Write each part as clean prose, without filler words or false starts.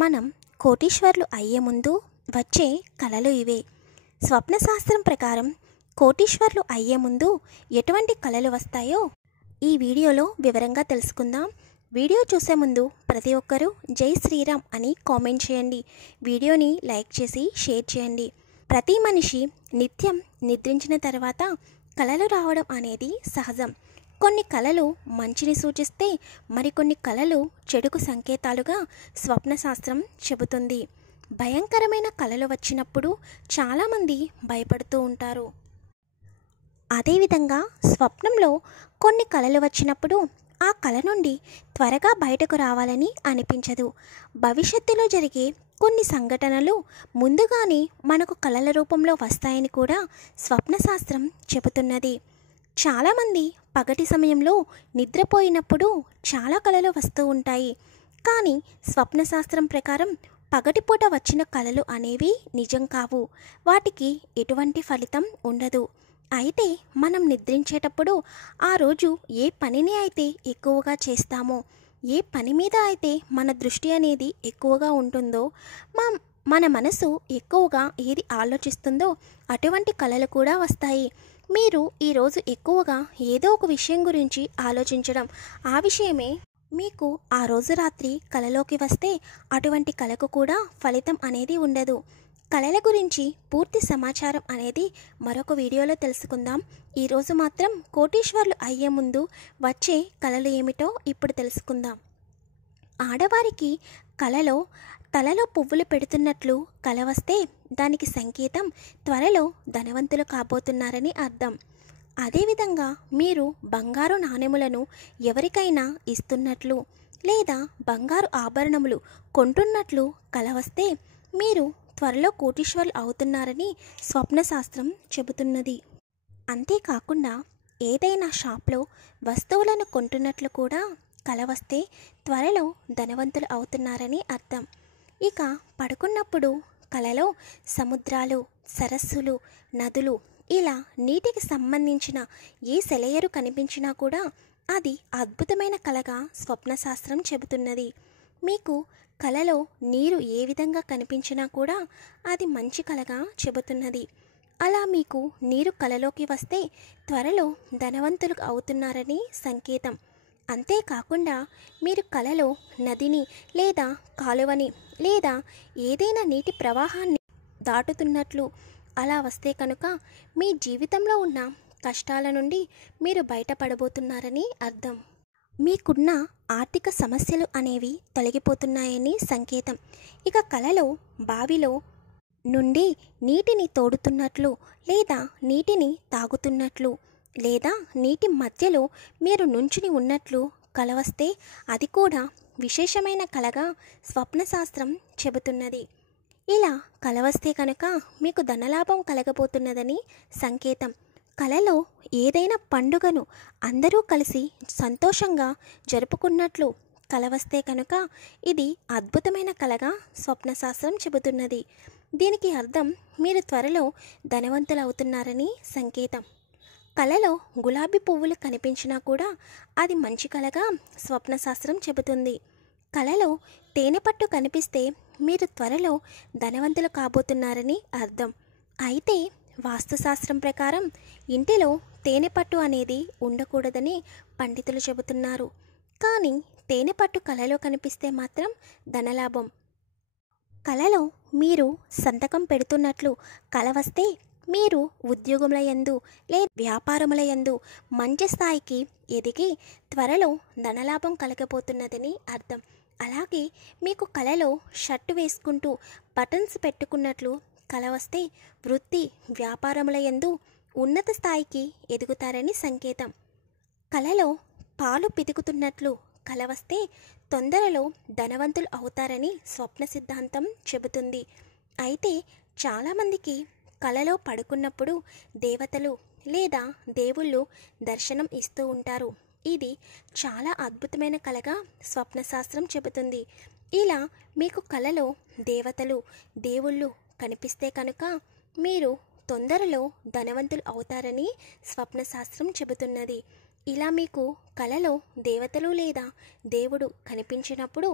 మనం కోటీశ్వర్లు అయ్యే ముందు వచ్చే కలలు ఇవే. స్వప్నశాస్త్రం ప్రకారం కోటీశ్వర్లు అయ్యే ముందు ఎటువంటి కలలు వస్తాయో ఈ వీడియోలో వివరంగా తెలుసుకుందాం. వీడియో చూసే ముందు ప్రతి ఒక్కరూ జై శ్రీరామ్ అని కామెంట్ చేయండి. వీడియోని లైక్ చేసి షేర్ చేయండి. ప్రతి మనిషి నిత్యం నిద్రించిన తర్వాత కలలు రావడం అనేది సహజం. కొన్ని కలలు మంచిని సూచిస్తే మరికొన్ని కలలు చెడుకు సంకేతాలుగా స్వప్నశాస్త్రం చెబుతుంది. భయంకరమైన కలలు వచ్చినప్పుడు చాలామంది భయపడుతూ ఉంటారు. అదేవిధంగా స్వప్నంలో కొన్ని కలలు వచ్చినప్పుడు ఆ కల నుండి త్వరగా బయటకు రావాలని అనిపించదు. భవిష్యత్తులో జరిగే కొన్ని సంఘటనలు ముందుగానే మనకు కలల రూపంలో వస్తాయని కూడా స్వప్నశాస్త్రం చెబుతున్నది. చాలామంది పగటి సమయంలో నిద్రపోయినప్పుడు చాలా కలలు వస్తూ ఉంటాయి. కానీ స్వప్నశాస్త్రం ప్రకారం పగటిపూట వచ్చిన కలలు అనేవి నిజం కావు. వాటికి ఎటువంటి ఫలితం ఉండదు. అయితే మనం నిద్రించేటప్పుడు ఆ రోజు ఏ పనిని అయితే ఎక్కువగా చేస్తామో, ఏ పని మీద అయితే మన దృష్టి అనేది ఎక్కువగా ఉంటుందో, మన మనసు ఎక్కువగా ఏది ఆలోచిస్తుందో అటువంటి కలలు కూడా వస్తాయి. మీరు ఈరోజు ఎక్కువగా ఏదో ఒక విషయం గురించి ఆలోచించడం, ఆ విషయమే మీకు ఆ రోజు రాత్రి కలలోకి వస్తే అటువంటి కలకు కూడా ఫలితం అనేది ఉండదు. కలల గురించి పూర్తి సమాచారం అనేది మరొక వీడియోలో తెలుసుకుందాం. ఈరోజు మాత్రం కోటీశ్వర్లు అయ్యే ముందు వచ్చే కలలు ఏమిటో ఇప్పుడు తెలుసుకుందాం. ఆడవారికి కలలో తలలో పువ్వులు పెడుతున్నట్లు కల వస్తే దానికి సంకేతం త్వరలో ధనవంతులు కాబోతున్నారని అర్థం. అదేవిధంగా మీరు బంగారు నాణెములను ఎవరికైనా ఇస్తున్నట్లు లేదా బంగారు ఆభరణములు కొంటున్నట్లు కల వస్తే మీరు త్వరలో కోటీశ్వర్లు అవుతున్నారని స్వప్నశాస్త్రం చెబుతున్నది. అంతేకాకుండా ఏదైనా షాప్లో వస్తువులను కొంటున్నట్లు కూడా కల వస్తే త్వరలో ధనవంతులు అవుతున్నారని అర్థం. ఇక పడుకున్నప్పుడు కలలో సముద్రాలు, సరస్సులు, నదులు ఇలా నీటికి సంబంధించిన ఏ సెలయేరు కనిపించినా కూడా అది అద్భుతమైన కలగా స్వప్నశాస్త్రం చెబుతున్నది. మీకు కలలో నీరు ఏ విధంగా కనిపించినా కూడా అది మంచి కలగా చెబుతున్నది. అలా మీకు నీరు కలలోకి వస్తే త్వరలో ధనవంతులు అవుతున్నారని సంకేతం. అంతేకాకుండా మీరు కలలో నదిని లేదా కాలువని లేదా ఏదైనా నీటి ప్రవాహాన్ని దాటుతున్నట్లు అలా వస్తే కనుక మీ జీవితంలో ఉన్న కష్టాల నుండి మీరు బయటపడబోతున్నారని అర్థం. మీకున్న ఆర్థిక సమస్యలు అనేవి తొలగిపోతున్నాయని సంకేతం. ఇక కలలో బావిలో నుండి నీటిని తోడుతున్నట్లు లేదా నీటిని తాగుతున్నట్లు లేదా నీటి మధ్యలో మీరు నుంచుని ఉన్నట్లు కల వస్తే అది కూడా విశేషమైన కలగా స్వప్నశాస్త్రం చెబుతున్నది. ఇలా కల వస్తే కనుక మీకు ధనలాభం కలగబోతున్నదని సంకేతం. కలలో ఏదైనా పండుగను అందరూ కలిసి సంతోషంగా జరుపుకున్నట్లు కల వస్తే కనుక ఇది అద్భుతమైన కలగా స్వప్నశాస్త్రం చెబుతున్నది. దీనికి అర్థం మీరు త్వరలో ధనవంతులు అవుతున్నారని సంకేతం. కలలో గులాబీ పువ్వులు కనిపించినా కూడా అది మంచి కలగా స్వప్నశాస్త్రం చెబుతుంది. కలలో తేనెపట్టు కనిపిస్తే మీరు త్వరలో ధనవంతులు కాబోతున్నారని అర్థం. అయితే వాస్తుశాస్త్రం ప్రకారం ఇంటిలో తేనెపట్టు అనేది ఉండకూడదని పండితులు చెబుతున్నారు. కానీ తేనెపట్టు కలలో కనిపిస్తే మాత్రం ధనలాభం. కలలో మీరు సంతకం పెడుతున్నట్లు కల వస్తే మీరు ఉద్యోగముల యందు లేదా వ్యాపారముల యందు మంచి స్థాయికి ఎదిగి త్వరలో ధనలాభం కలగబోతున్నదని అర్థం. అలాగే మీకు కలలో షర్టు వేసుకుంటూ బటన్స్ పెట్టుకున్నట్లు కల వస్తే వృత్తి వ్యాపారముల యందు ఉన్నత స్థాయికి ఎదుగుతారని సంకేతం. కలలో పాలు పితుకుతున్నట్లు కల వస్తే తొందరలో ధనవంతులు అవుతారని స్వప్న సిద్ధాంతం చెబుతుంది. అయితే చాలామందికి కలలో పడుకున్నప్పుడు దేవతలు లేదా దేవుళ్ళు దర్శనం ఇస్తూ ఉంటారు. ఇది చాలా అద్భుతమైన కలగా స్వప్నశాస్త్రం చెబుతుంది. ఇలా మీకు కలలో దేవతలు దేవుళ్ళు కనిపిస్తే కనుక మీరు తొందరలో ధనవంతులు అవుతారని స్వప్నశాస్త్రం చెబుతున్నది. ఇలా మీకు కలలో దేవతలు లేదా దేవుడు కనిపించినప్పుడు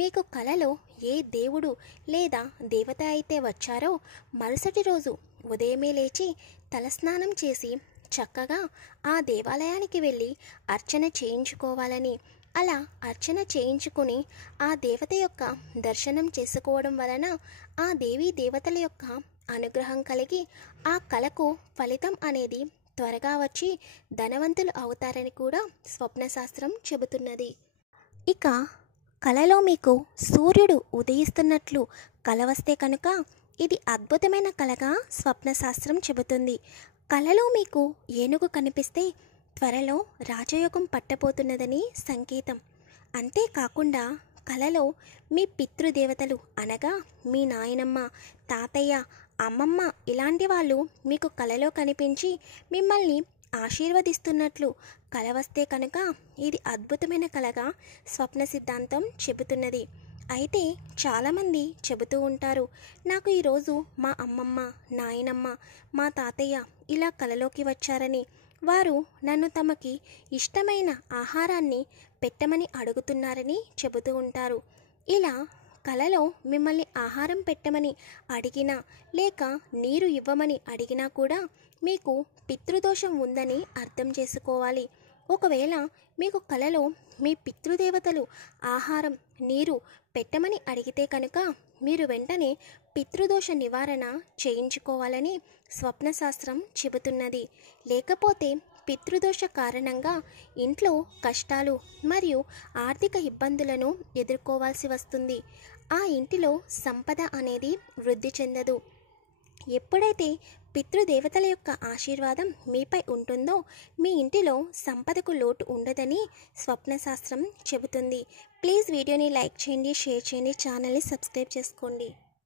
మీకు కలలో ఏ దేవుడు లేదా దేవత అయితే వచ్చారో మరుసటి రోజు ఉదయమే లేచి తలస్నానం చేసి చక్కగా ఆ దేవాలయానికి వెళ్ళి అర్చన చేయించుకోవాలని, అలా అర్చన చేయించుకుని ఆ దేవత యొక్క దర్శనం చేసుకోవడం వలన ఆ దేవీ దేవతల యొక్క అనుగ్రహం కలిగి ఆ కళకు ఫలితం అనేది త్వరగా వచ్చి ధనవంతులు అవుతారని కూడా స్వప్నశాస్త్రం చెబుతున్నది. ఇక కలలో మీకు సూర్యుడు ఉదయిస్తున్నట్లు కల వస్తే కనుక ఇది అద్భుతమైన కలగా స్వప్నశాస్త్రం చెబుతుంది. కలలో మీకు ఏనుగు కనిపిస్తే త్వరలో రాజయోగం పట్టబోతున్నదని సంకేతం. అంతేకాకుండా కలలో మీ పితృదేవతలు అనగా మీ నాయనమ్మ, తాతయ్య, అమ్మమ్మ ఇలాంటి వాళ్ళు మీకు కలలో కనిపించి మిమ్మల్ని ఆశీర్వదిస్తున్నట్లు కల వస్తే కనుక ఇది అద్భుతమైన కలగా స్వప్న సిద్ధాంతం చెబుతున్నది. అయితే చాలామంది చెబుతూ ఉంటారు, నాకు ఈరోజు మా అమ్మమ్మ, నాయనమ్మ, మా తాతయ్య ఇలా కలలోకి వచ్చారని, వారు నన్ను తమకి ఇష్టమైన ఆహారాన్ని పెట్టమని అడుగుతున్నారని చెబుతూ ఉంటారు. ఇలా కలలో మిమ్మల్ని ఆహారం పెట్టమని అడిగినా లేక నీరు ఇవ్వమని అడిగినా కూడా మీకు పితృదోషం ఉందని అర్థం చేసుకోవాలి. ఒకవేళ మీకు కలలో మీ పితృదేవతలు ఆహారం, నీరు పెట్టమని అడిగితే కనుక మీరు వెంటనే పితృదోష నివారణ చేయించుకోవాలని స్వప్నశాస్త్రం చెబుతున్నది. లేకపోతే పితృదోష కారణంగా ఇంట్లో కష్టాలు మరియు ఆర్థిక ఇబ్బందులను ఎదుర్కోవాల్సి వస్తుంది. ఆ ఇంటిలో సంపద అనేది వృద్ధి చెందదు. ఎప్పుడైతే పితృదేవతల యొక్క ఆశీర్వాదం మీపై ఉంటుందో మీ ఇంటిలో సంపదకు లోటు ఉండదని స్వప్నశాస్త్రం చెబుతుంది. ప్లీజ్ వీడియోని లైక్ చేయండి, షేర్ చేయండి, ఛానల్ని సబ్స్క్రైబ్ చేసుకోండి.